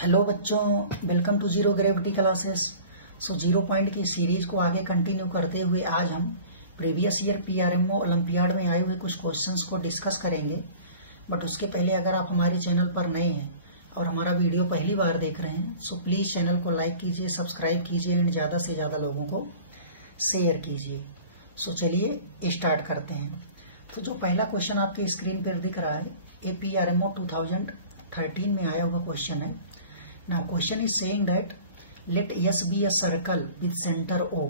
Hello बच्चों, welcome to zero gravity classes. Zero point की series को आगे कंटिन्यू करते हुए आज हम प्रीवियस ईयर पीआरएमओ ओलंपियाड में आए हुए कुछ क्वेश्चंस को डिस्कस करेंगे। बट उसके पहले अगर आप हमारे चैनल पर नए हैं और हमारा वीडियो पहली बार देख रहे हैं सो प्लीज चैनल को लाइक कीजिए, सब्सक्राइब कीजिए एंड ज्यादा से ज्यादा लोगों को शेयर कीजिए। चलिए स्टार्ट करते हैं। तो जो पहला क्वेश्चन आपके स्क्रीन पर दिख रहा है ये पीआरएमओ 2013 में आया हुआ क्वेश्चन है। Now question is saying that let S be a circle with center O.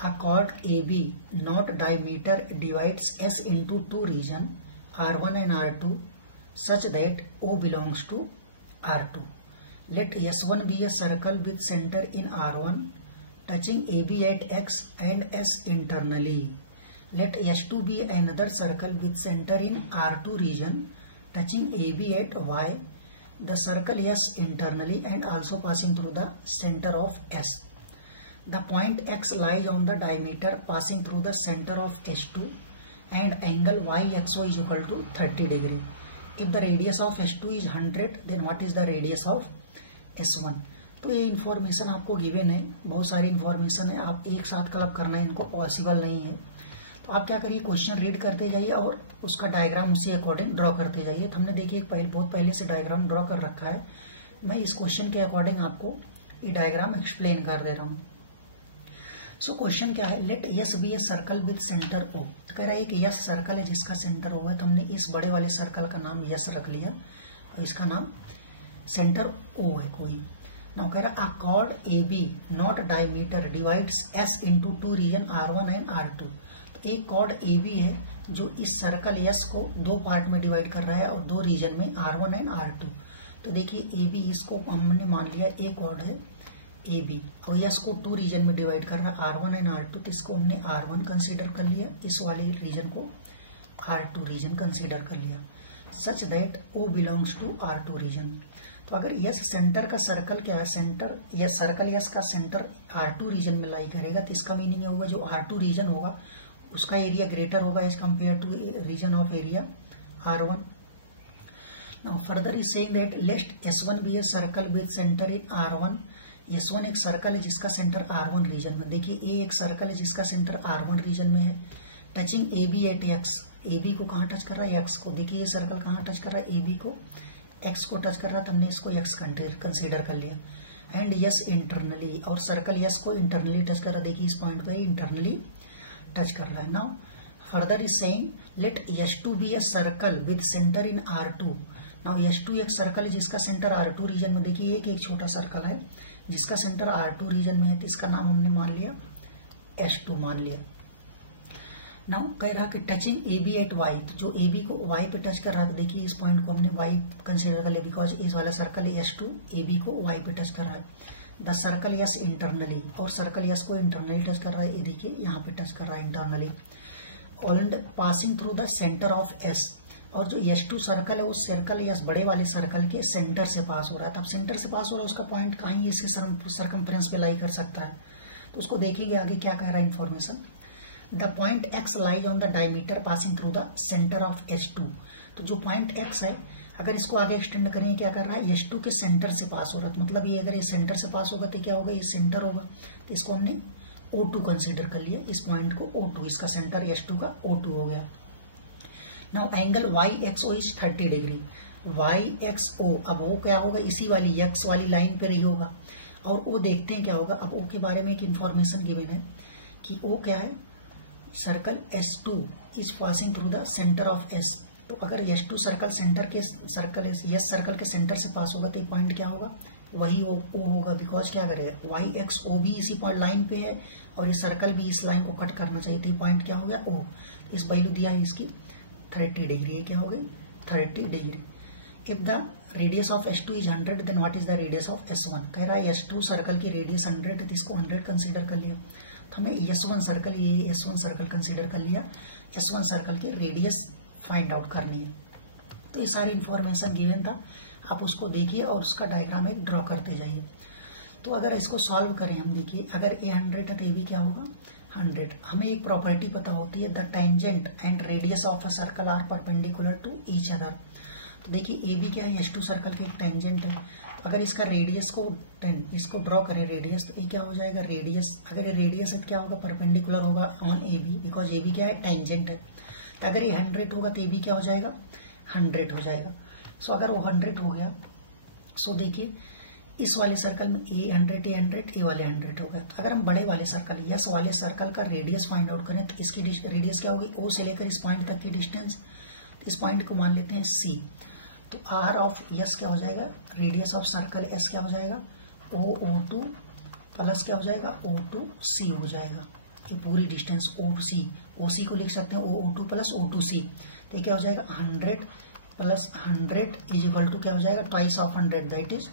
A chord AB not diameter divides S into two regions R1 and R2 such that O belongs to R2. Let S1 be a circle with center in R1 touching AB at X and S internally. Let S2 be another circle with center in R2 region touching AB at Y. The circle S internally and also passing through the center of S. The point X lies on the diameter passing through the center of S2 and angle YXO is equal to 30 degree. If the radius of S2 is 100 then what is the radius of S1? तो ये information आपको given है, बहुत सारी information है, आप एक साथ क्लब करना इनको पॉसिबल नहीं है। तो आप क्या करिए, क्वेश्चन रीड करते जाइए और उसका डायग्राम उसी अकॉर्डिंग ड्रॉ करते जाइए। तो हमने देखिए बहुत पहले से डायग्राम ड्रॉ कर रखा है। मैं इस क्वेश्चन के अकॉर्डिंग आपको ये डायग्राम एक्सप्लेन कर दे रहा हूँ। सो क्वेश्चन क्या है, let S be a circle with centre O. तो कह रहा है कि यस सर्कल है जिसका सेंटर ओ है। तो हमने इस बड़े वाले सर्कल का नाम यस रख लिया और इसका नाम सेंटर ओ है कोई। नाउ कह रहा a chord A B not diameter divides S into two region R1 and R2। एक कॉर्ड ए बी है जो इस सर्कल यस को दो पार्ट में डिवाइड कर रहा है और दो रीजन में R1 एंड R2। तो देखिए ए बी, इसको हमने मान लिया एक कॉर्ड है ए बी और यस को टू रीजन में डिवाइड कर रहा है R1 एंड R2। तो इसको हमने R1 कंसीडर कर लिया, इस वाले रीजन को R2 रीजन कंसीडर कर लिया। Such that O belongs to R2 region. तो अगर यस सेंटर का सर्कल क्या है, सेंटर यस सर्कल यस का सेंटर R2 रीजन में लाई करेगा तो इसका मीनिंग होगा जो R2 रीजन होगा उसका एरिया ग्रेटर होगा as compare to region of area R1। Now further is saying that let S1 be a circle with centre in R1। S1 एक सर्कल है जिसका सेंटर R1 रीजन में। देखिए ए एक सर्कल है जिसका सेंटर R1 रीजन में है। Touching AB at X, AB को कहाँ टच कर रहा है, X को। देखिए ये सर्कल कहाँ टच कर रहा है, AB को, X को टच कर रहा है। तो हमने इसको X कंसीडर कर लिया। एंड यस इंटरनली, और सर्कल यस को इंटरनली टच कर रहा है। देखिए इस पॉइंट को इंटरनली टच कर रहा है। Now further is saying let S2 be a circle with centre in R2। Now S2 एक सर्कल है जिसका सेंटर R2 रीजन में। देखिए एक छोटा सर्कल है जिसका सेंटर R2 रीजन में है तो इसका नाम हमने मान लिया S2 मान लिया। नाउ कह रहा कि टचिंग AB एट Y, तो जो AB को Y पे टच कर रहा है। देखिए इस पॉइंट को हमने Y कंसिडर कर लिया बिकॉज इस वाला सर्कल है S2 AB को Y पे टच कर रहा है। द सर्कल यस इंटरनली, और सर्कल यस को इंटरनली टच कर रहा है। ये देखिए यहाँ पे टच कर रहा है internally. And passing through the centre of S, और जो S2 सर्कल है उस सर्कल यस बड़े वाले सर्कल के सेंटर से पास हो रहा है। तब सेंटर से पास हो रहा है उसका पॉइंट कहीं इसके सर्कमफ्रेंस पे लाई कर सकता है। तो उसको देखेंगे आगे क्या कह रहा है information. The point X lies on the diameter passing through the centre of S2। तो जो पॉइंट X है अगर इसको आगे एक्सटेंड करें क्या कर रहा है, S2 के सेंटर से पास हो रहा है। मतलब ये अगर ये सेंटर से पास होगा तो क्या होगा, ये सेंटर होगा। तो इसको हमने O2 कंसीडर कर लिया, इस पॉइंट को O2, इसका सेंटर S2 का O2 हो गया। Now angle YXO is 30 degree. YXO, अब वो क्या होगा, इसी वाली X वाली लाइन पे रही होगा। और O देखते हैं क्या होगा। अब O के बारे में एक इन्फॉर्मेशन गिवन है कि O क्या है, circle S2 is passing through the centre of S। तो अगर S2 सर्कल यस सर्कल के सेंटर से पास होगा तो पॉइंट क्या होगा, वही O होगा। बिकॉज क्या करेगा, YXO भी इसी पॉइंट लाइन पे है और ये सर्कल भी इस लाइन को कट करना चाहिए। तो पॉइंट क्या हो गया, O। इस वैल्यू दिया है इसकी 30 डिग्री, ये क्या हो गई 30 degree. If the radius of S2 is 100 then what is the radius of S1। कह रहा है S2 सर्कल की रेडियस 100 है तो इसको 100 कंसीडर कर लिया। तो हमें S1 सर्कल कंसीडर कर लिया। S1 सर्कल की रेडियस फाइंड आउट करनी है। तो ये सारी इंफॉर्मेशन गिवन था, आप उसको देखिए और उसका डायग्राम एक ड्रॉ करते जाइए। तो अगर इसको सॉल्व करें हम, देखिए अगर A 100 है तो A भी क्या होगा 100। हमें एक प्रॉपर्टी पता होती है, the tangent and radius of a circle are perpendicular to each other. तो देखिए AB क्या है, H2 सर्कल के एक टेंजेंट है। अगर इसका रेडियस को इसको ड्रॉ करें रेडियस, तो ये क्या हो जाएगा रेडियस। अगर ये रेडियस है तो क्या होगा, परपेंडिकुलर होगा ऑन AB, बिकॉज AB क्या है, टेंजेंट है। तो अगर ये 100 होगा तो AB क्या हो जाएगा, 100 हो जाएगा। सो अगर वो 100 हो गया, सो देखिए इस वाले सर्कल में A 100 ये वाले 100 हो गया। तो अगर हम बड़े वाले सर्कल यस वाले सर्कल का रेडियस फाइंड आउट करें तो इसकी रेडियस क्या होगी, O से लेकर इस पॉइंट तक की डिस्टेंस। इस पॉइंट को मान लेते हैं C। तो R ऑफ यस क्या हो जाएगा, रेडियस ऑफ सर्कल S क्या हो जाएगा, O2 प्लस क्या हो जाएगा, O2C हो जाएगा। ये पूरी डिस्टेंस O2C, OC को लिख सकते हैं O2 प्लस O2C। तो ये क्या हो जाएगा 100 प्लस 100 इज इक्वल टू क्या हो जाएगा, twice of 100 that is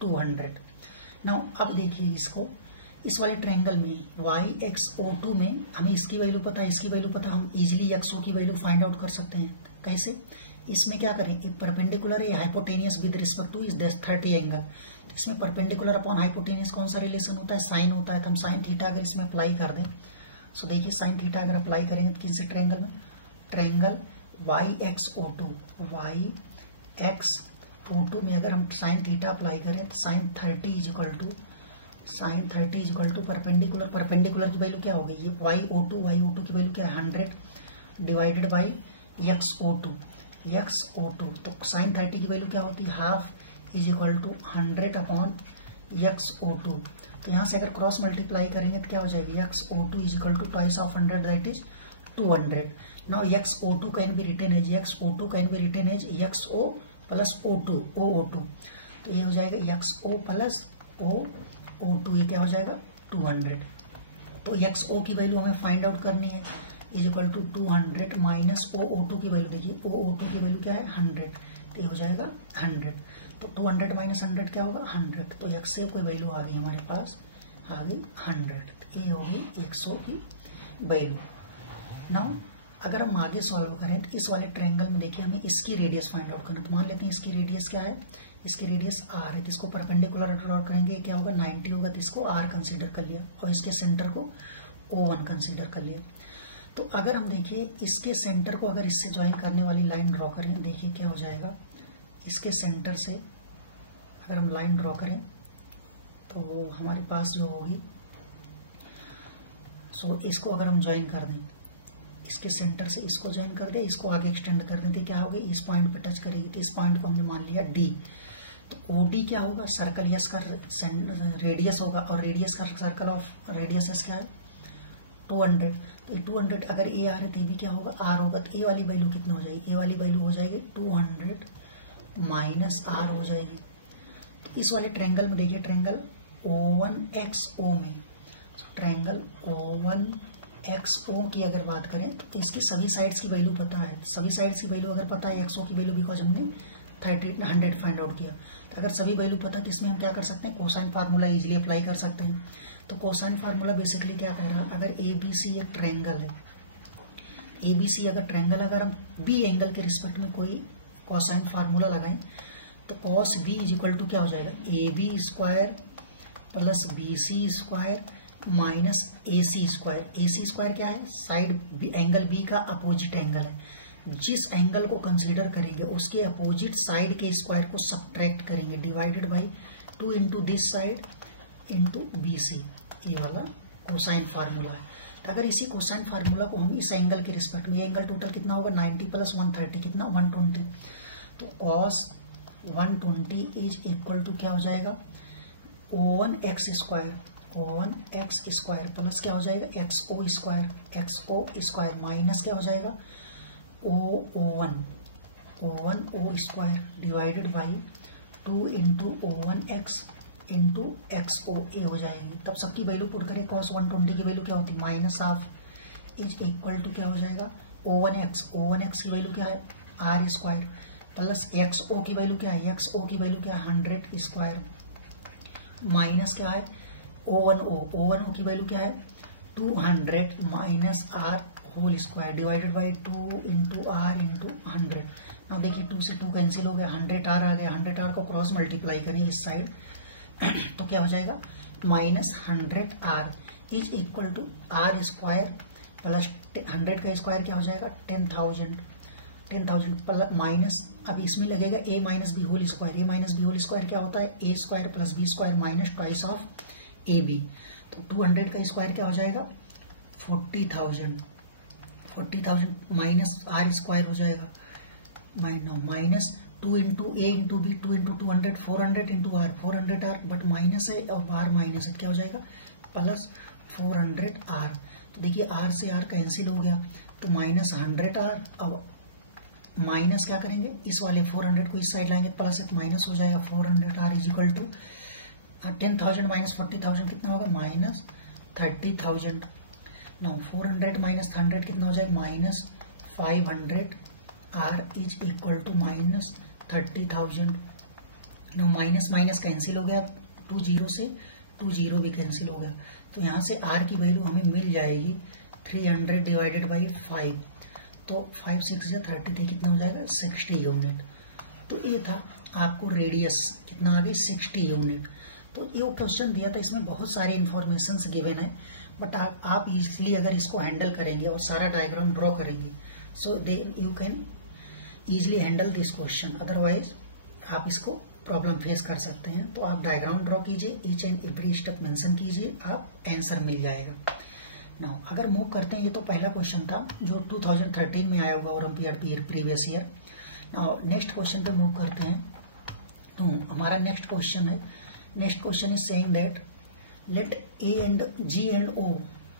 200। Now अब देखिए इसको, इस वाले ट्रायंगल में YXO2 में हमें इसकी वैल्यू पता है, इसकी वैल्यू पता है, हम इजीली XO की वैल्यू फाइंड आउट कर सकते हैं। कैसे, इसमें क्या करें, एक परपेंडिकुलर है हाइपोटेनियस विद रिस्पेक्ट टू इस 30 एंगल। तो इसमें परपेंडिकुलर अपॉन हाइपोटेनियस कौन सा रिलेशन होता है, साइन होता है। तो हम साइन थीटा अगर इसमें अप्लाई कर दें, सो देखिए साइन थीटा अगर अप्लाई करेंगे तो किसी ट्रायंगल में, ट्रायंगल YXO2 में अगर हम साइन थीटा अप्लाई करें तो sine 30 is equal to perpendicular की वैल्यू क्या होगी, ये YO2 की वैल्यू क्या है 100 डिवाइडेड बाई XO2। तो साइन 30 की वैल्यू क्या होती है, half is equal to 100 upon XO2। तो यहां से अगर क्रॉस मल्टीप्लाई करेंगे तो क्या हो जाएगी, XO2 is equal to twice of 100 that is 200। Now XO2 can be written as XO plus OO2। तो ये हो जाएगा XO प्लस OO2, ये क्या हो जाएगा 200। तो XO की वैल्यू हमें फाइंड आउट करनी है, is equal to 200 minus OO2 की वैल्यू। देखिए OO2 की वैल्यू क्या है 100, तो ये हो जाएगा 100। तो 200 माइनस 100 क्या होगा 100। तो X से कोई वैल्यू आ गई हमारे पास, आ गई 100। ये होगी XO की वैल्यू। नाउ अगर हम आगे सॉल्व करें तो इस वाले ट्रायंगल में देखिए हमें इसकी रेडियस फाइंड आउट करना। तो मान लेते हैं इसकी रेडियस क्या है, इसकी रेडियस R है। तो इसको परपेंडिकुलर ड्रॉ करेंगे, क्या होगा 90 होगा। तो इसको R कंसीडर कर लिया और इसके सेंटर को O1 कंसीडर कर लिया। तो अगर हम देखिए इसके सेंटर को अगर इससे ज्वाइन करने वाली लाइन ड्रॉ करें, देखिए क्या हो जाएगा, इसके सेंटर से अगर हम लाइन ड्रॉ करें तो हमारे पास जो होगी, सो इसको अगर हम ज्वाइन कर दें, इसके सेंटर से इसको ज्वाइन कर दे, इसको आगे एक्सटेंड कर दें, तो क्या होगी इस पॉइंट पे टच करेगी। तो इस पॉइंट को हमने मान लिया D। तो OD क्या होगा, सर्कल यस का रेडियस होगा, और रेडियस का सर्कल ऑफ रेडियस एस क्या है 200। तो 200 अगर A आ रहे तो भी क्या होगा R होगा। तो A वाली वैल्यू कितनी हो जाएगी, A वाली वैल्यू हो जाएगी 200 माइनस R हो जाएगी। तो इस वाले ट्रायंगल में देखिए, ट्रायंगल O1XO में, ट्रायंगल O1XO की अगर बात करें तो इसकी सभी साइड्स की वैल्यू पता है। सभी साइड्स की वैल्यू अगर पता है, XO की वैल्यू, बिकॉज हमने 100 फाइंड आउट किया। तो अगर सभी वैल्यू पता है तो इसमें हम क्या कर सकते हैं, कोसाइन फार्मूला इजीली अप्लाई कर सकते हैं। तो कोसाइन फार्मूला बेसिकली क्या कह रहा है, अगर ABC एक ट्रायंगल है, ABC अगर ट्रायंगल, अगर हम B एंगल के रिस्पेक्ट में कोई कोसाइन फार्मूला लगाएं तो cos B is equal to क्या हो जाएगा, AB square plus BC square minus AC square. AC square क्या है, साइड एंगल B का अपोजिट एंगल है। जिस एंगल को कंसीडर करेंगे उसके अपोजिट साइड के स्क्वायर को सब्ट्रैक्ट करेंगे, divided by 2 into this side into BC। ये वाला कोसाइन फार्मूला है। तो अगर इसी कोसाइन फार्मूला को हम इस एंगल के रिस्पेक्ट में, ये एंगल टोटल कितना होगा 90 प्लस 130 कितना 120। तो cos 120 इज इक्वल टू क्या हो जाएगा, O1x स्क्वायर प्लस क्या हो जाएगा XO स्क्वायर माइनस क्या हो जाएगा O1 square divided by 2 into O1x into XO ए हो जाएगी। तब सबकी वैल्यू पुट करें, cos 120 की वैल्यू क्या होती है minus half is equal to क्या हो जाएगा O1x की वैल्यू क्या है R स्क्वायर प्लस XO की वैल्यू क्या है, XO की वैल्यू क्या है 100 स्क्वायर माइनस क्या है O1O की वैल्यू क्या है 200 minus R whole square divided by 2 into R into 100। now देखिए 2 से 2 कैंसिल हो गया, 100R आ गया, 100R को क्रॉस मल्टीप्लाई करें इस साइड तो क्या हो जाएगा minus 100R is equal to R square plus 100 का स्क्वायर क्या हो जाएगा 10,000 10,000 माइनस, अब इसमें लगेगा a minus b whole square. a minus b whole square क्या होता है? a square plus b square minus twice of A b. तो 200 का स्क्वायर क्या हो जाएगा? 40,000। 40,000 माइनस आर स्क्वायर हो जाएगा, minus 2 into a into b, 2 into 200, 400 into R, 400 R, but minus है और आर माइनस है, क्या हो जाएगा? Plus 400 R. तो देखिए आर से आर कैंसिल हो गया, तो माइनस 100 आर। अब माइनस क्या करेंगे? इस वाले 400 को इस साइड लाएंगे, प्लस एक माइनस हो जाएगा। 400 R is equal to 10,000 minus 40,000 कितना होगा? माइनस 30,000। नाउ 400 माइनस 100 कितना हो जाएगा? Minus 500 R is equal to minus 30,000। Now minus minus cancel हो गया, 2 जीरो से 2 जीरो भी कैंसिल हो गया, तो यहाँ से आर की वैल्यू हमें मिल जाएगी 300 डिवाइडेड बाई 5। तो 5 6 या 30 थे, कितना हो जाएगा? 60 यूनिट। तो ये था आपको रेडियस कितना आ गई? 60 यूनिट। तो ये क्वेश्चन दिया था, इसमें बहुत सारे इन्फॉर्मेशन गिवन है, बट आप इजीली अगर इसको हैंडल करेंगे और सारा डायग्राम ड्रॉ करेंगे, so they you can easily handle this question. Otherwise आप इसको प्रॉब्लम फेस कर सकते हैं। तो आप डायग्राम ड्रॉ कीजिए, each and every step mention कीजिए, आप आंसर मिल जाएगा। नाउ अगर मूव करते हैं, ये तो पहला क्वेश्चन था जो 2013 में आया हुआ olympiad previous year. Now next question पे मूव करते हैं। तो हमारा नेक्स्ट क्वेश्चन है, next question is saying that let A and G and O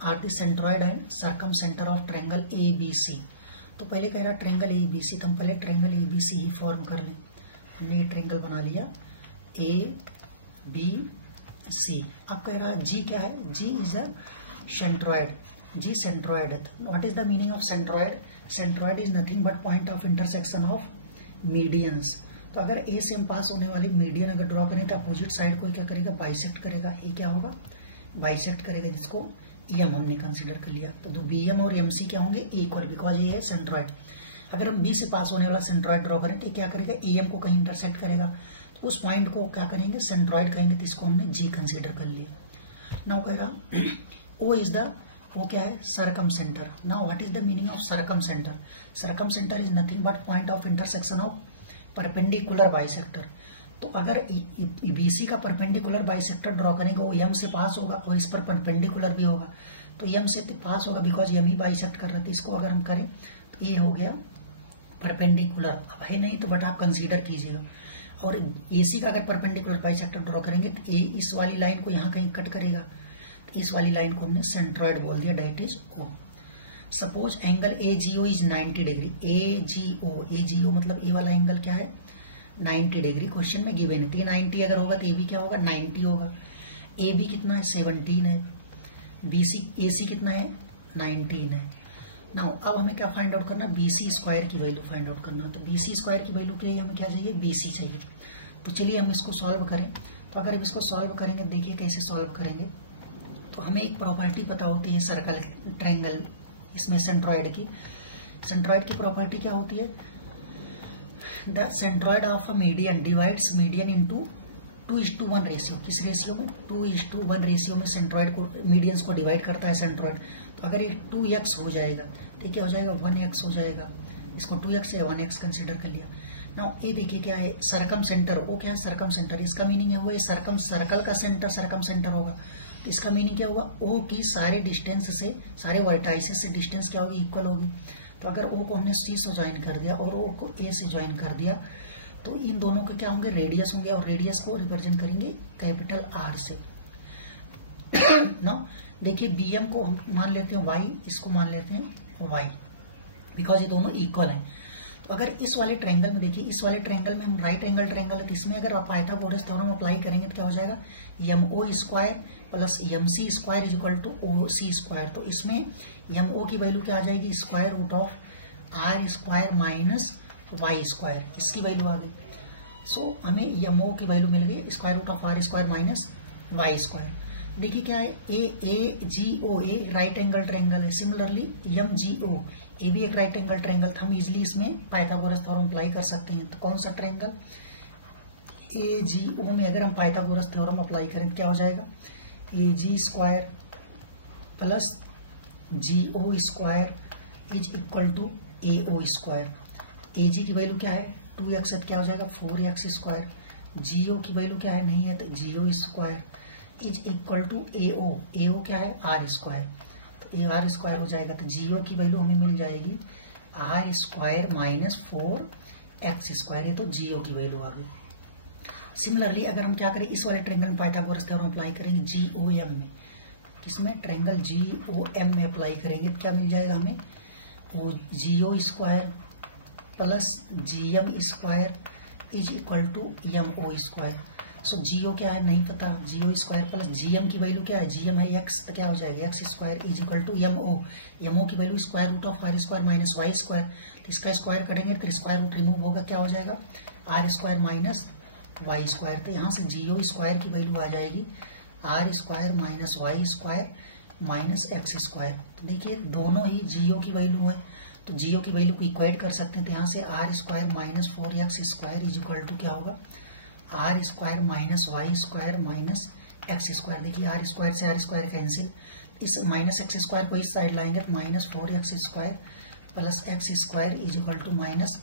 are the centroid and circumcentre of triangle A B C. तो पहले कह रहा ट्रायंगल ए बी सी, तो हम पहले ट्रायंगल ए बी सी ही form कर लें। हमने ये ट्रायंगल बना लिया ए बी सी। अब कह रहा है जी क्या है? G is a centroid. G centroid है। What is the meaning of centroid? Centroid is nothing but point of intersection of medians. तो अगर ए से हम पास होने वाली मीडियन अगर ड्रॉ करें तो अपोजिट साइड को क्या करेगा? बाइसेक्ट करेगा। ए क्या होगा? बाइसेक्ट करेगा, जिसको एम हमने कंसीडर कर लिया। तो बी एम और एम सी क्या होंगे? इक्वल, बिकॉज ये है सेंट्रॉइड। अगर हम बी से पास होने वाला सेंट्रॉइड ड्रॉ करें तो क्या करेगा? ए एम को कहीं इंटरसेक्ट करेगा, तो उस पॉइंट को क्या करेंगे? सेंट्रॉइड कहेंगे। तो इसको हमने जी कंसीडर कर लिया। नाउ कह रहा ओ इज द, वो क्या है? Circumcentre. Now what is the meaning of circumcentre? Circumcentre is nothing but point of intersection of perpendicular bisector. तो अगर बीसी का परपेंडिकुलर बाइसेक्टर ड्रॉ करेंगे, वो एम से पास होगा और इस पर परपेंडिकुलर भी होगा, तो एम से पास होगा बिकॉज एम ही बाइसेक्ट कर रहे थे। इसको अगर हम करें तो ये हो गया परपेंडिकुलर। अब है नहीं तो बट आप कंसीडर कीजिएगा। और एसी का अगर परपेंडिकुलर बाइसेक्टर ड्रॉ करेंगे तो ए इस वाली लाइन को यहाँ कहीं कट करेगा, तो इस वाली लाइन को हमने सेंट्रॉइड बोल दिया, that is O. Suppose angle A G O is 90 degree. A G O मतलब ए वाला एंगल क्या है? 90 डिग्री। क्वेश्चन में गिवन है 90 अगर होगा तो ए बी क्या होगा? 90 होगा। ए बी कितना है? 17 है। बीसी ए सी कितना है? 19 है। नाउ अब हमें क्या फाइंड आउट करना? बीसी स्क्वायर की वैल्यू फाइंड आउट करना। तो बीसी स्क्वायर की वैल्यू के लिए हमें क्या चाहिए? बीसी चाहिए। तो चलिए हम इसको सॉल्व करें। तो अगर हम इसको सॉल्व करेंगे, देखिए कैसे सॉल्व करेंगे। तो हमें एक प्रॉपर्टी पता होती है सर्कल ट्रायंगल, इसमें सेंट्रॉइड की। सेंट्रॉइड की प्रॉपर्टी क्या होती है? The centroid of a median divides median into 2:1 ratio. किस रेशियो में? 2:1 रेशियो में सेंट्रॉइड को, मीडियंस को डिवाइड करता है सेंट्रॉइड। तो अगर ये 2x हो जाएगा तो क्या हो जाएगा? 1x हो जाएगा। इसको 2x या 1x कंसिडर कर लिया। नाउ ये देखिए क्या है? सरकम सेंटर। वो क्या है? सरकम सेंटर। इसका मीनिंग है हुआ ये सरकम, सर्कल का सेंटर सरकम सेंटर होगा। तो इसका मीनिंग क्या होगा? ओ की सारे डिस्टेंस से, सारे वर्टाइसेस से डिस्टेंस क्या होगी? इक्वल होगी। तो अगर ओ को हमने सी से ज्वाइन कर दिया और ओ को ए से ज्वाइन कर दिया, तो इन दोनों के क्या होंगे? रेडियस होंगे, और रेडियस को रिप्रेजेंट करेंगे कैपिटल आर से। ना देखिए बीएम को हम मान लेते हैं वाई, इसको मान लेते हैं वाई, बिकॉज ये दोनों इक्वल हैं। तो अगर इस वाले ट्रायंगल में देखिए, इस वाले ट्रायंगल में हम राइट एंगल ट्रायंगल है, तो इसमें अगर आप पाइथागोरस थ्योरम अप्लाई करेंगे तो क्या हो जाएगा? M O square plus M C square is equal to O C square. तो इसमें एम ओ की वैल्यू क्या आ जाएगी? Square root of are square minus Y square, इसकी वैल्यू आ गई। सो हमें एम ओ की वैल्यू मिल गई square root of are square minus Y square. देखिए क्या है? A G O, a right angle triangle है। सिमिलरली एम जी ओ, ए भी एक राइट एंगल ट्रायंगल था। हम इजिली इसमें पाइथागोरस थ्योरम अप्लाई कर सकते हैं। तो कौन सा ट्रायंगल? ए जी ओ में अगर हम पाइथागोरस थ्योरम अप्लाई करें तो क्या हो जाएगा? A G square plus G O square is equal to A O square. A G की वैल्यू क्या है 2x है, तो क्या हो जाएगा 4x स्क्वायर। जीओ की वैल्यू क्या है, नहीं है, तो जीओ स्क्वायर इज इक्वल टू एओ। एओ क्या है आर स्क्वायर, तो ए आर स्क्वायर हो जाएगा। तो जीओ की वैल्यू हमें मिल जाएगी R square minus 4x square, ये तो जीओ की वैल्यू आ गई। सिमिलरली अगर हम क्या करें, इस वाले ट्रायंगल में पाइथागोरस थ्योरम अप्लाई करेंगे जीओएम में, किसमें, ट्रायंगल जीओएम में अप्लाई करेंगे, तो क्या मिल जाएगा हमें, वो GO square plus GM square is equal to MO square. So GO क्या है नहीं पता, जीओ स्क्वायर प्लस जीएम की वैल्यू क्या है, जीएम है एक्स, तो क्या हो जाएगा x square is equal to MO. MO की value square root of are square minus Y square, तो इसका स्क्वायर करेंगे तो स्क्वायर रूट रिमूव होगा, क्या हो जाएगा R square minus Y square. तो यहाँ से जीओ स्क्वायर की वैल्यू आ जाएगी R square minus Y square minus x square. तो देखिए दोनों ही जीओ की वैल्यू है, तो जीओ की वैल्यू को इक्वेट कर सकते हैं। तो यहाँ से r square minus 4x square is equal to क्या होगा r square minus Y square minus x square. देखिए आर स्क्वायर से आर स्क्वायर कैंसिल, इस माइनस एक्स स्क्वायर को इस साइड लाएंगे तो minus 4x square plus x square is equal to minus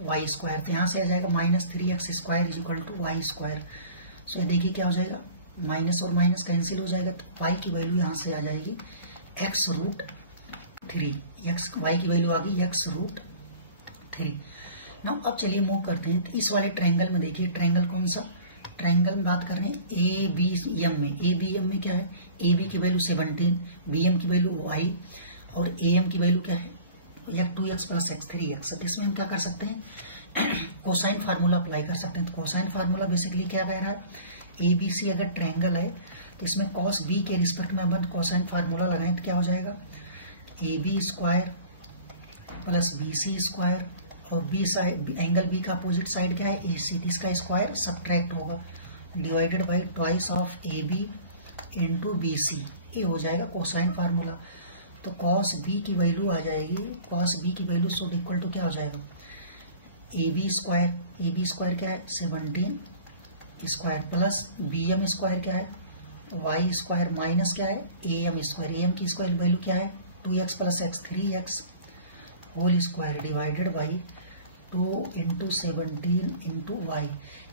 Y square. तो यहाँ से आ जाएगा minus 3x square is equal to y square. So देखिए क्या हो जाएगा, माइनस और माइनस कैंसिल हो जाएगा, तो वाई की वैल्यू यहाँ से आ जाएगी एक्स रूट 3, एक्स वाई की वैल्यू आ गई एक्स रूट 3। नाउ अब चलिए मूव करते हैं। तो इस वाले ट्रायंगल में देखिए, ट्रायंगल कौन सा, ट्रायंगल में बात कर रहे हैं ए बी एम में। ए बी एम में क्या है, ए बी की वैल्यू 17, बी एम की वैल्यू वाई और ए एम की वैल्यू क्या है 2x प्लस एक्स 3x। तो इसमें हम क्या कर सकते हैं कोसाइन फार्मूला अप्लाई कर सकते हैं। तो कोसाइन फार्मूला बेसिकली क्या कह रहा है, ए बी सी अगर ट्रायंगल है तो इसमें कॉस बी के रिस्पेक्ट में अपन कोसाइन फार्मूला लगाएं तो क्या हो जाएगा A B square plus B C square और बी साइड एंगल बी का अपोजिट साइड क्या है ए सी, इसका स्क्वायर सब्ट्रैक्ट होगा divided by twice of A B into B C, ये हो जाएगा कोसाइन फार्मूला। तो कॉस बी की वैल्यू आ जाएगी, कॉस बी की वैल्यू शुड इक्वल टू क्या हो जाएगा ए बी स्क्वायर क्या है 17 square plus B M square क्या है वाई स्क्वायर माइनस क्या है A M square, A M की स्क्वायर वैल्यू क्या है 2x plus X 3x whole square divided by 2 into 17 into Y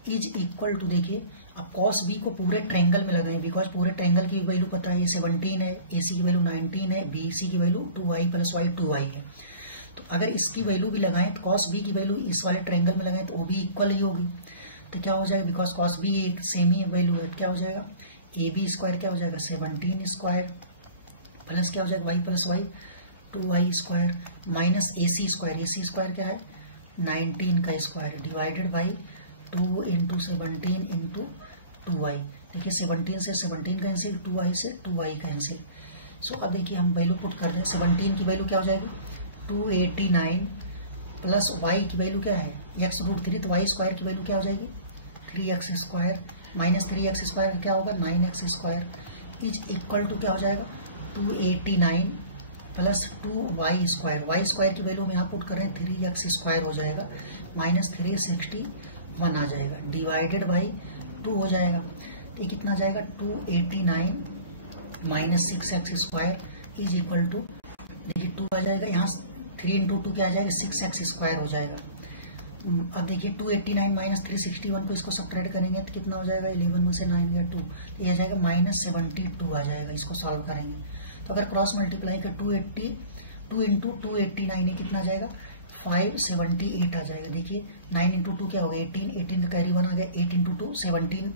is equal to, देखिए अब कॉस बी को पूरे ट्रायंगल में लगाएं बिकॉज पूरे ट्रायंगल की वैल्यू पता है, ये 17 है, ए सी की वैल्यू 19 है, बी सी की value 2y plus y 2y है। तो अगर इसकी वैल्यू भी लगाएं तो कॉस बी की वैल्यू इस वाले ट्रायंगल में लगाएं तो वो भी इक्वल ही होगी। तो क्या हो जाएगा, बिकॉज कॉस बी एक सेम ही वैल्यू है, क्या हो जाएगा ए बी स्क्वायर क्या हो जाएगा 17 स्क्वायर प्लस क्या हो जाएगा y plus y 2y square minus a c square क्या है 19 का square divided by 2 into 17 into 2y। देखिए 17 से 17 कैंसिल, 2y से 2y कैंसिल। सो अब देखिए हम वैल्यू पुट कर दें, 17 की वैल्यू क्या हो जाएगी 289 प्लस y की वैल्यू क्या है x रूट 3, तो y स्क्वायर की वैल्यू क्या हो जाएगी 3x square minus 3x square क्या होगा 9x square is equal to क्या हो जाएगा 289 प्लस 2y स्क्वायर की वैल्यू हम यहाँ पुट कर रहे हैं 3x स्क्वायर हो जाएगा माइनस 361 आ जाएगा डिवाइडेड बाई 2 हो जाएगा। तो कितना जाएगा 289 minus 6x square is equal to, देखिए 2 आ जाएगा, यहाँ 3 इंटू 2 क्या आ जाएगा 6x स्क्वायर हो जाएगा। अब देखिए 289 माइनस 361 को इसको सब्ट्रैक्ट करेंगे तो कितना हो जाएगा 11 में से 9 गया 2, तो यह आ जाएगा माइनस 72 आ जाएगा। इसको सॉल्व करेंगे तो अगर क्रॉस मल्टीप्लाई कर 2 इंटू 289 है कितना जाएगा 578 आ जाएगा। देखिए 9 इंटू 2 क्या हो गया 18 का कैरी 1 आ गया, 8 इंटू 2 17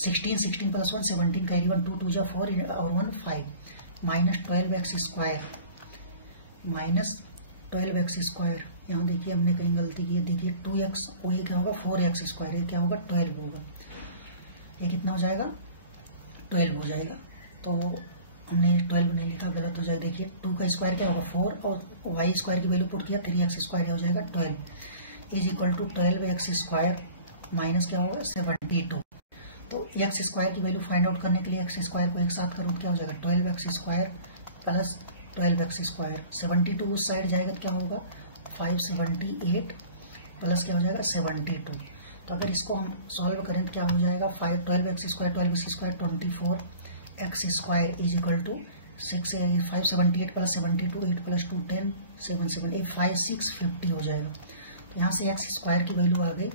16 प्लस 1 17 कैरी 1 2 2 जा 4 और 1 5 माइनस 12x स्क्वायर। यहाँ देखिए हमने कहीं गलती की है, देखिए 2x वो ये क्या होगा 4x स्क्वायर, ये क्या होगा 12 होगा, ये कितना हो जाएगा 12 हो जाएगा। तो हमने 12 नहीं लिखा, गलत हो जाएगा। देखिए 2 का स्क्वायर क्या होगा 4 और y स्क्वायर की वैल्यू पुट किया 3x स्क्वायर हो जाएगा 12 is equal to 12x square minus क्या होगा 72। तो x स्क्वायर की वैल्यू फाइंड आउट करने के लिए x स्क्वायर को एक साथ करो क्या हो जाएगा 12x square plus 12x square, 72 उस साइड जाएगा तो क्या होगा 578 प्लस क्या हो जाएगा 72। तो अगर इसको हम सॉल्व करें तो क्या हो जाएगा 12x square 24x square is equal to 578 plus 72 8 plus 2 10 7 7 8 5 6 50 हो जाएगा। तो यहाँ से एक्स स्क्वायर की वैल्यू आ गई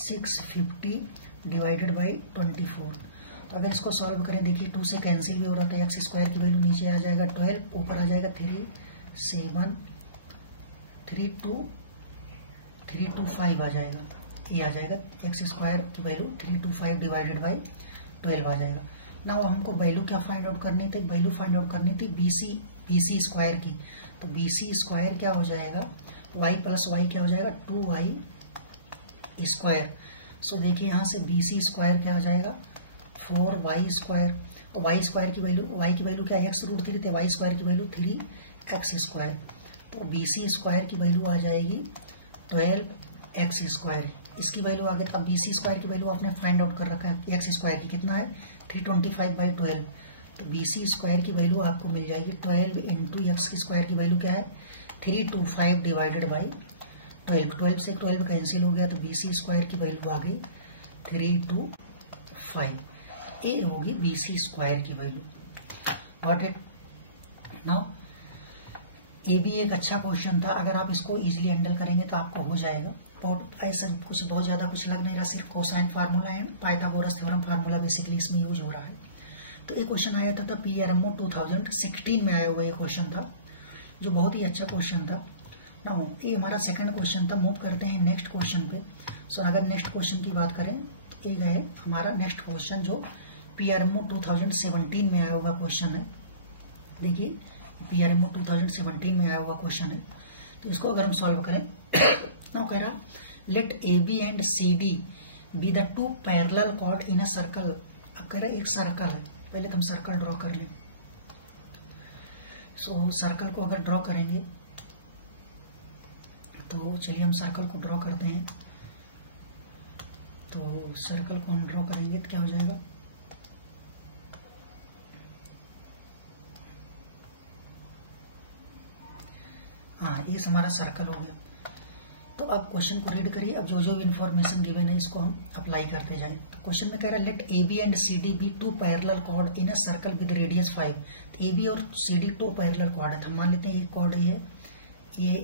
650 डिवाइडेड बाई 24। तो अगर इसको सॉल्व करें, देखिए 2 से कैंसिल भी हो रहा था, एक्स स्क्वायर की वैल्यू नीचे आ जाएगा 12, ऊपर आ जाएगा 3 7 325 आ जाएगा, ये आ जाएगा एक्स स्क्वायर की वैल्यू 325 डिवाइडेड बाई 12 आ जाएगा। ना हमको वैल्यू क्या फाइंड आउट करनी थी, वैल्यू फाइंड आउट करनी थी बीसी स्क्वायर की। तो बीसी स्क्वायर क्या हो जाएगा, y प्लस वाई क्या हो जाएगा 2y स्क्वायर। सो देखिए यहाँ से बीसी स्क्वायर क्या हो जाएगा 4y स्क्वायर। तो y स्क्वायर की वैल्यू, y की वैल्यू क्या x√3 थे, y स्क्वायर की वैल्यू 3x स्क्वायर। तो बीसी स्क्वायर की वैल्यू आ जाएगी 12x स्क्वायर। इसकी वैल्यू आ गई। अब बीसी स्क्वायर की वैल्यू आपने फाइंड आउट कर रखा है एक्स स्क्वायर की, कितना है 325/12। तो बीसी स्क्वायर की वैल्यू आपको मिल जाएगी 12 इंटू एक्स स्क्वायर की वैल्यू क्या है 325 डिवाइडेड बाई 12। 12 से 12 कैंसिल हो गया, तो बीसी स्क्वायर की वैल्यू आ गई 325। ये होगी बीसी स्क्वायर की वैल्यू। Got it. नाउ ये भी एक अच्छा क्वेश्चन था, अगर आप इसको इजीली हैंडल करेंगे तो आपको हो जाएगा। बहुत ऐसा कुछ बहुत ज्यादा कुछ लग नहीं रहा, सिर्फ cosine formula and Pythagoras theorem formula basically इसमें यूज हो रहा है। तो ये क्वेश्चन आया था PRMO 2016 में आया हुआ ये क्वेश्चन था, जो बहुत ही अच्छा क्वेश्चन था ना। ये हमारा सेकंड क्वेश्चन था। मूव करते हैं नेक्स्ट क्वेश्चन पे। सो अगर नेक्स्ट क्वेश्चन की बात करें तो ये है हमारा नेक्स्ट क्वेश्चन, जो PRMO 2017 में आया हुआ क्वेश्चन है। देखिए PRMO 2017 में आया हुआ क्वेश्चन है, तो इसको अगर हम सॉल्व करें ना, कह रहा let AB and CD be the 2 parallel chord in a circle. अब कह रहा एक सर्कल है, पहले तो हम सर्कल ड्रॉ कर लें। सो सर्कल को अगर ड्रॉ करेंगे तो चलिए हम सर्कल को ड्रॉ करते हैं। तो सर्कल को हम ड्रॉ करेंगे तो क्या हो जाएगा, हाँ ये हमारा सर्कल हो गया। तो अब क्वेश्चन को रीड करिए। अब जो जो इन्फॉर्मेशन गिवन है इसको हम अप्लाई करते जाएं। तो क्वेश्चन में कह रहा है let AB and CD be 2 parallel chord in a circle with radius 5। तो AB और CD 2 पैरेलल कॉर्ड है। हम मान लेते हैं एक कॉर्ड ये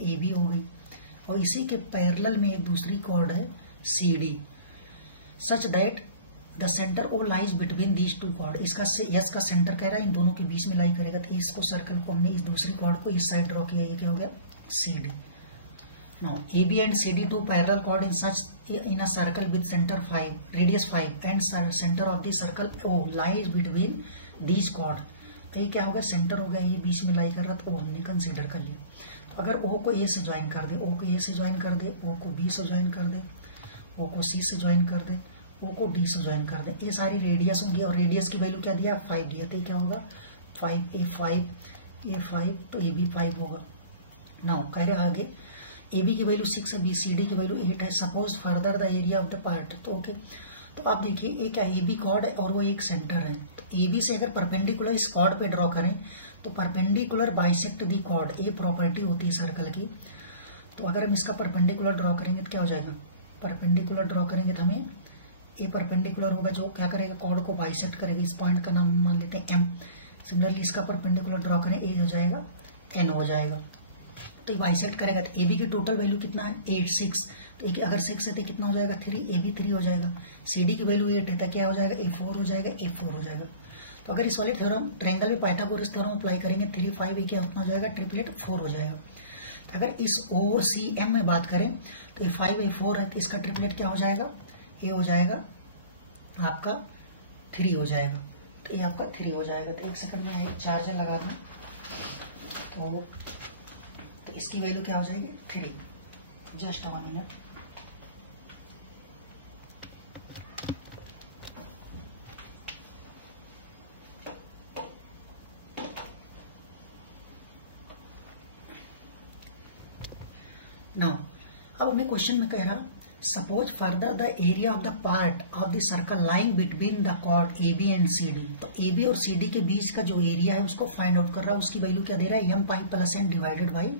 AB हो गई, और इसी के पैरेलल में एक दूसरी कॉर्ड है CD, such that the centre O lies between these 2 chord. इसका यस का सेंटर कह रहा है इन दोनों के बीच में लाई करेगा। तो इसको सर्कल को हमने इस दूसरी कॉर्ड को इस साइड ड्रॉ किया, ये क्या हो गया CD। Now AB and CD 2 parallel chord in a circle with center 5, radius 5 and center of the circle O lies between these chord। तो ये क्या होगा, सेंटर हो गया, ये बीच में लाई कर रहा था, O हमने कंसीडर कर लिया। तो अगर O को A से ज्वाइन कर दे, O को A से ज्वाइन कर दे, O को B से ज्वाइन कर दे, O को C से ज्वाइन कर दे, O को D से ज्वाइन कर दे, ये सारी रेडियस होंगी। और रेडियस की वैल्यू क्या दिया 5 दिया, तो क्या होगा 5 A 5 तो AB 5 होगा। नाउ कह रहे आगे AB की वैल्यू 6 है, BCD की वैल्यू 8 है। Suppose further the area of the part. तो ओके, तो आप देखिए एक क्या AB कॉर्ड है और वो एक सेंटर है। तो AB से अगर परपेंडिकुलर इस कॉर्ड पे ड्रॉ करें तो परपेंडिकुलर बाइसेक्ट दी कॉर्ड, ये प्रॉपर्टी होती है सर्कल की। तो अगर हम इसका परपेंडिकुलर ड्रॉ करेंगे तो क्या हो जाएगा, परपेंडिकुलर ड्रॉ करेंगे तो हमें ये परपेंडिकुलर होगा जो क्या करेगा, कॉर्ड को बाइसेक्ट करेगा। इस पॉइंट का नाम मान लेते हैं M। सिमिलरली इसका परपेंडिकुलर ड्रॉ करें, ए हो जाएगा N हो जाएगा। तो बाइसेक्ट करेगा तो AB की टोटल वैल्यू कितना है 8 6। तो अगर 6 है तो कितना हो जाएगा 3, AB 3 हो जाएगा। CD की वैल्यू 8 है तो क्या हो जाएगा A 4 हो जाएगा, A 4 हो जाएगा। तो अगर इस वाले थ्योरम ट्रायंगल में पाइथागोरस थ्योरम अप्लाई करेंगे 3 5 क्या उतना हो जाएगा, ट्रिपलेट 4 हो जाएगा। तो अगर इस OCM में बात करें तो ये 5 A 4 है, तो इसका ट्रिपलेट क्या हो जाएगा, A हो जाएगा आपका 3 हो जाएगा। तो ये आपका 3 हो जाएगा। तो 1 सेकंड में एक चार्जर लगा दें तो इसकी वैल्यू क्या हो जाएगी 3। Just 1 minute. नाउ अब हमें क्वेश्चन में कह रहा suppose further the area of the part of the circle lying between the chord AB and CD। तो AB और CD के बीच का जो एरिया है उसको फाइंड आउट कर रहा है। उसकी वैल्यू क्या दे रहा है, M pi plus N divided by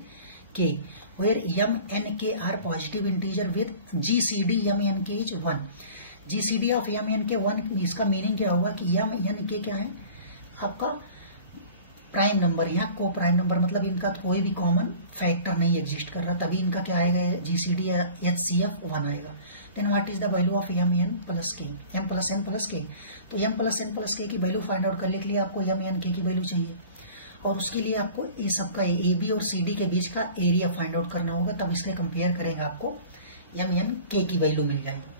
K, where M N K are positive integer with GCD M N K is 1। GCD of M N K 1, इसका मीनिंग क्या होगा कि M N K क्या है आपका प्राइम नंबर, यहाँ को prime number मतलब इनका कोई भी कॉमन फैक्टर नहीं एग्जिस्ट कर रहा, तभी इनका क्या आएगा, जीसीडी या एचसीएफ 1 आएगा। Then what is the value of M N plus K, M plus N plus K. तो एम प्लस एन प्लस के की वैल्यू फाइंड आउट करने के लिए आपको एम एन के की वैल्यू चाहिए, और उसके लिए आपको ये सबका ए बी और सी डी के बीच का एरिया फाइंड आउट करना होगा, तब इसके कंपेयर करेंगे आपको एम एन के की वैल्यू मिल जाएगी।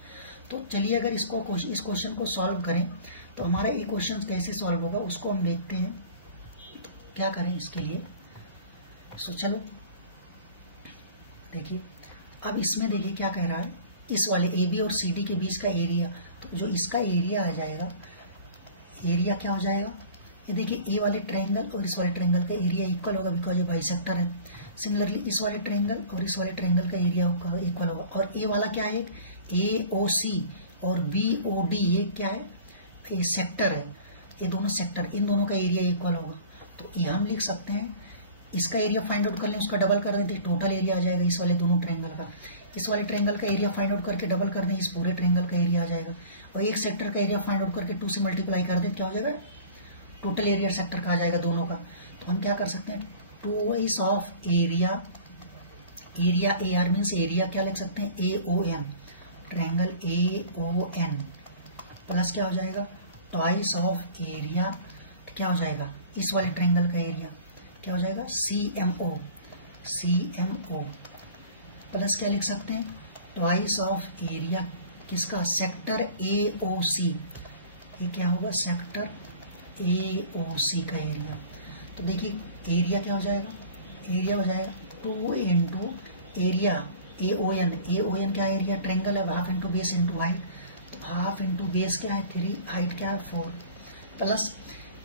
तो चलिए अगर इस क्वेश्चन को सॉल्व करें तो हमारा ये क्वेश्चन कैसे सॉल्व होगा उसको हम देखते हैं। तो क्या करें इसके लिए, सो चलो देखिए, अब इसमें देखिए क्या कह रहा है, इस वाले ए बी और सी डी के बीच का एरिया, तो जो इसका एरिया आ जाएगा, एरिया क्या हो जाएगा, ये देखिए ए वाले ट्रायंगल और इस वाले ट्रायंगल का एरिया इक्वल होगा बिकॉज ये बाइसेक्टर है। सिमिलरली इस वाले ट्रायंगल और इस वाले ट्रायंगल का एरिया इक्वल होगा, और ए वाला क्या है, ए ओ सी और बी ओ डी, ये क्या है, ये सेक्टर है, ये दोनों सेक्टर, इन दोनों का एरिया इक्वल होगा। तो ये हम लिख सकते हैं, इसका एरिया फाइंड आउट कर लें, उसका डबल कर दें, टोटल एरिया आ जाएगा इस वाले दोनों ट्रायंगल का। इस वाले ट्रायंगल का एरिया फाइंड आउट करके डबल कर दें, इस पूरे ट्रायंगल का एरिया आ जाएगा, और एक सेक्टर का एरिया फाइंड आउट करके 2 से मल्टीप्लाई कर दें, क्या हो जाएगा, टोटल एरिया सेक्टर का आ जाएगा दोनों का। तो हम क्या कर सकते हैं, twice of area, area A R means area क्या लिख सकते हैं, A O N, triangle A O N, plus क्या हो जाएगा, ट्वाइस ऑफ एरिया, क्या हो जाएगा, इस वाले ट्रायंगल का एरिया क्या हो जाएगा, C M O, C M O, plus क्या लिख सकते हैं, ट्वाइस ऑफ एरिया किसका, सेक्टर ए ओ सी, ये क्या होगा, सेक्टर ए ओ सी का एरिया। तो देखिए एरिया क्या हो जाएगा, एरिया हो जाएगा 2 into area A O N क्या एरिया, ट्रायंगल है, half into base into height, तो हाफ इंटू बेस क्या है 3, हाइट क्या है 4, plus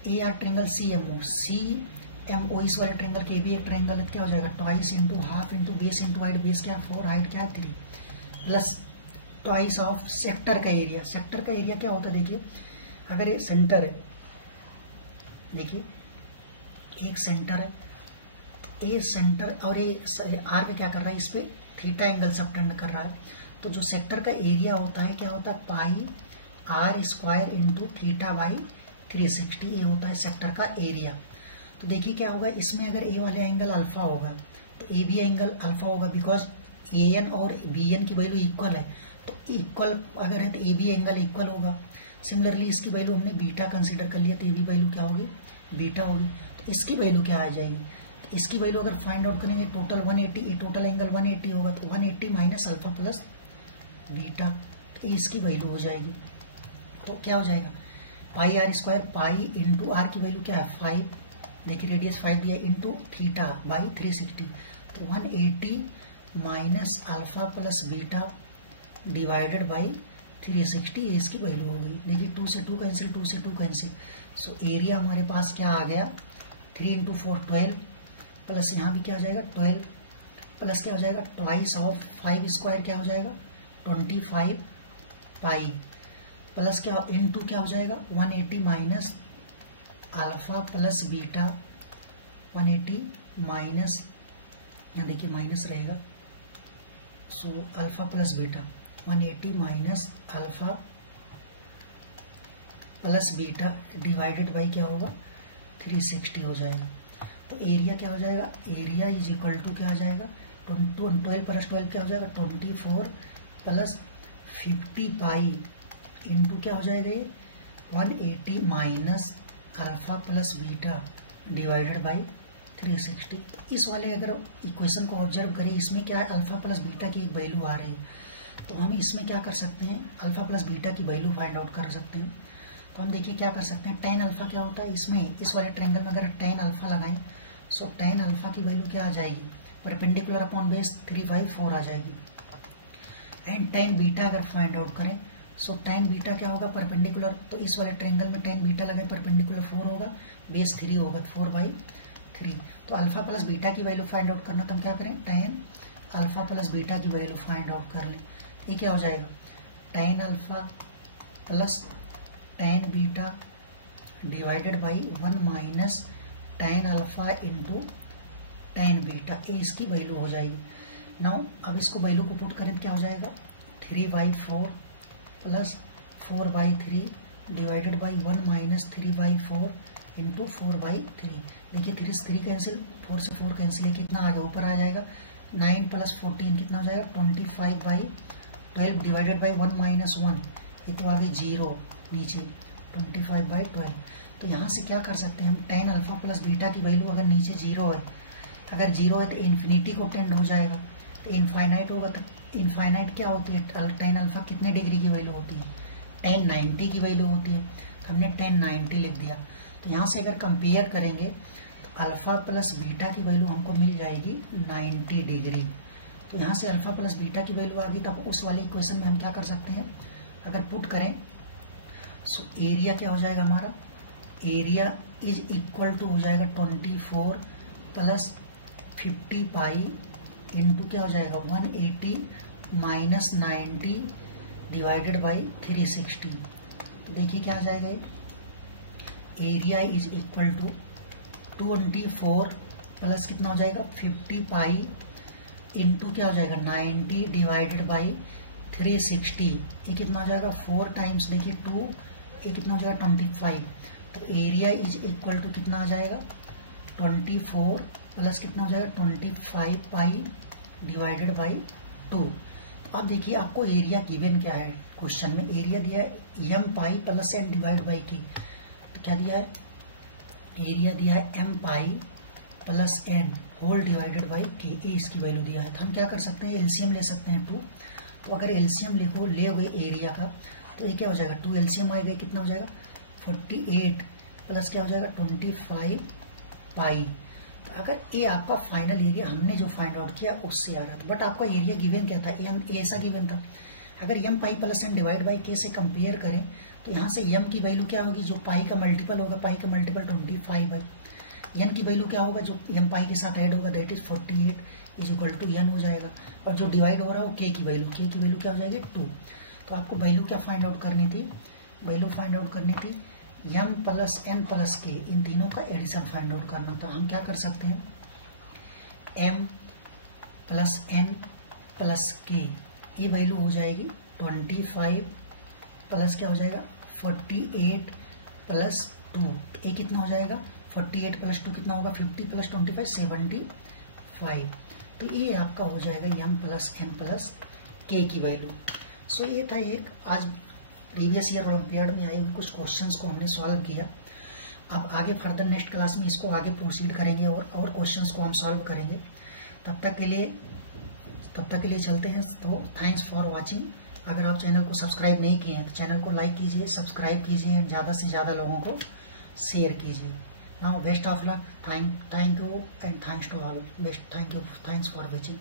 A R triangle C M O इस वाले ट्रायंगल के भी एक ट्रायंगल है, क्या हो जाएगा, twice into half into base into height, base क्या है 4, हाइट क्या है 3, प्लस ट्वाइस ऑफ सेक्टर का एरिया। सेक्टर का एरिया क्या होता है, देखिए अगर ये सेंटर है, देखिए एक सेंटर है, ए सेंटर और ये आर पे क्या कर रहा है, इस पे थीटा एंगल सबटेंड कर रहा है, तो जो सेक्टर का एरिया होता है क्या होता है, pi r square into theta by 360, ये होता है सेक्टर का एरिया। तो देखिए क्या होगा, इसमें अगर ए वाले एंगल अल्फा होगा तो ए बी एंगल अल्फा होगा, बिकॉज ए एन और बी एन की वैल्यू इक्वल है, तो इक्वल अगर है तो ए बी एंगल इक्वल होगा। सिमिलरली इसकी वैल्यू हमने बीटा कंसीडर कर लिया, तो ए बी वैल्यू क्या होगी, बीटा होगी, तो इसकी वैल्यू क्या आ जाएगी, तो इसकी वैल्यू अगर फाइंड आउट करेंगे टोटल 180, टोटल एंगल 180 होगा, तो 180 माइनस अल्फा प्लस बीटा, तो इसकी वैल्यू हो जाएगी, तो क्या हो जाएगा, pi r square, pi into r की वैल्यू क्या है 5, देखिए रेडियस 5 दिया, इंटू थीटा बाई 360, तो 180 minus alpha plus beta divided by 360, इसकी वैल्यू हो गई। देखिए 2 से 2 कैंसिल, 2 से 2 कैंसिल, सो एरिया हमारे पास क्या आ गया, 3 इंटू 4 12, प्लस यहाँ भी क्या हो जाएगा 12, प्लस क्या हो जाएगा ट्वाइस ऑफ 5 स्क्वायर क्या हो जाएगा 25 पाई, प्लस क्या इंटू क्या हो जाएगा 180 minus alpha plus beta, 180 minus, यहाँ देखिए माइनस रहेगा, so alpha plus beta, 180 minus alpha plus beta divided by क्या होगा 360 हो जाएगा। तो एरिया क्या हो जाएगा, एरिया इज इक्वल टू क्या हो जाएगा 12 प्लस 12 क्या हो जाएगा 24 प्लस 50 पाई इंटू क्या हो जाएगा ये 180 minus alpha plus beta divided by 360। इस वाले अगर इक्वेशन को ऑब्जर्व करें, इसमें क्या है अल्फा प्लस बीटा की वैल्यू आ रही है, तो हम इसमें क्या कर सकते हैं, अल्फा प्लस बीटा की वैल्यू फाइंड आउट कर सकते हैं। तो हम देखिए क्या कर सकते हैं, tan अल्फा क्या होता है, इसमें इस वाले ट्रायंगल में अगर tan अल्फा लगाएं, सो tan अल्फा की वैल्यू क्या आ जाएगी, परपेंडिकुलर अपॉन बेस 3/4 आ जाएगी। एंड tan बीटा अगर फाइंड आउट करें, सो tan बीटा क्या होगा परपेंडिकुलर, तो इस वाले ट्रायंगल में tan बीटा लगाए परपेंडिकुलर 4 होगा, बेस 3 होगा, 4/3। तो अल्फा प्लस बीटा की वैल्यू फाइंड आउट करना, तो हम क्या करें tan अल्फा प्लस बीटा की वैल्यू फाइंड आउट कर लें। ये क्या हो जाएगा tan alpha plus tan beta divided by 1 minus tan alpha into tan beta, ये इसकी वैल्यू हो जाएगी। नाउ अब इसको वैल्यू को पुट करें तो क्या हो जाएगा 3/4 plus 4/3 divided by 1 minus 3/4 into 4/3। देखिए 3 से 3 कैंसिल, 4 से 4 कैंसिल, ये कितना आ गया ऊपर आ जाएगा 9 + 14 कितना हो जाएगा 25/12 डिवाइडेड बाई 1 - 1, ये तो आ गई 0 नीचे 25/12। तो यहाँ से क्या कर सकते हैं हम, tan अल्फा प्लस बीटा की वैल्यू अगर नीचे 0 है, अगर 0 है तो इन्फिनिटी को टेंड हो जाएगा, तो इनफाइनाइट होगा। तो इनफाइनाइट क्या होती है, tan अल्फा कितने डिग्री की वैल्यू होती है, tan 90 की वैल्यू होती है, तो हमने tan 90 लिख दिया। तो यहाँ से अगर कंपेयर करेंगे तो अल्फा प्लस बीटा की वैल्यू हमको मिल जाएगी 90 डिग्री। तो यहाँ से अल्फा प्लस बीटा की वैल्यू आ गई, तब उस वाले इक्वेशन में हम क्या कर सकते हैं, अगर पुट करें तो एरिया क्या हो जाएगा हमारा, एरिया इज इक्वल टू हो जाएगा 24 + 50 पाई इंटू क्या हो जाएगा 180 - 90 डिवाइडेड बाई 360। तो देखिए क्या आ जाएगा, area is equal to 24 plus कितना हो जाएगा 50 पाई इंटू क्या हो जाएगा 90 डिवाइडेड बाई 360, ये कितना हो जाएगा 4 टाइम्स, देखिए 2, ये कितना हो जाएगा 25। तो एरिया इज इक्वल टू कितना आ जाएगा 24 प्लस कितना हो जाएगा 25 पाई डिवाइडेड बाई 2। अब देखिए आपको एरिया गिवन क्या है, क्वेश्चन में एरिया दिया है m pi plus n divide by k। तो क्या दिया है, एरिया दिया है m pi plus n whole divided by k, इसकी वैल्यू दिया है। तो हम क्या कर सकते हैं, एलसीएम ले सकते हैं 2। तो अगर एलसीएम ले हुए एरिया का, तो ये क्या हो जाएगा 2 एलसीएम आएगा, कितना हो जाएगा 48 प्लस क्या हो जाएगा 25 पाई। अगर ये आपका फाइनल एरिया हमने जो फाइंड आउट किया उससे आ रहा था, बट आपका एरिया गिवन क्या था, एम ऐसा गिवन था। अगर m pi plus n divide by k से कंपेयर करें तो यहाँ से m की वैल्यू क्या होगी, जो पाई का मल्टीपल होगा, पाई का मल्टीपल 25 बाई n की वैल्यू क्या होगा, जो m पाई के साथ ऐड होगा, that is 48 is equal to n हो जाएगा। और जो डिवाइड हो रहा है वो k की वैल्यू क्या हो जाएगी 2। तो आपको वैल्यू क्या फाइंड आउट करनी थी, वैल्यू फाइंड आउट करनी थी m plus n plus k, इन तीनों का एडिशन फाइंड आउट करना। तो हम क्या कर सकते हैं, m plus n plus k, ये वैल्यू हो जाएगी 25 प्लस क्या हो जाएगा 48 प्लस 2, ये कितना हो जाएगा 48 प्लस 2 कितना होगा 50 प्लस 25 75। तो ये आपका हो जाएगा m plus n plus k की वैल्यू। सो ये था एक आज प्रीवियस ईयर ओलंपियाड में आए कुछ क्वेश्चंस को हमने सॉल्व किया। अब आगे फर्दर नेक्स्ट क्लास में इसको आगे प्रोसीड करेंगे और क्वेश्चंस को हम सॉल्व करेंगे। तब तक के लिए चलते हैं। तो थैंक्स फॉर वाचिंग। अगर आप चैनल को सब्सक्राइब नहीं किए हैं तो चैनल को लाइक कीजिए, सब्सक्राइब कीजिए, ज़्यादा से ज़्यादा लोगों को शेयर कीजिए। Now best of luck, thank you and thanks to all, best, thanks for watching.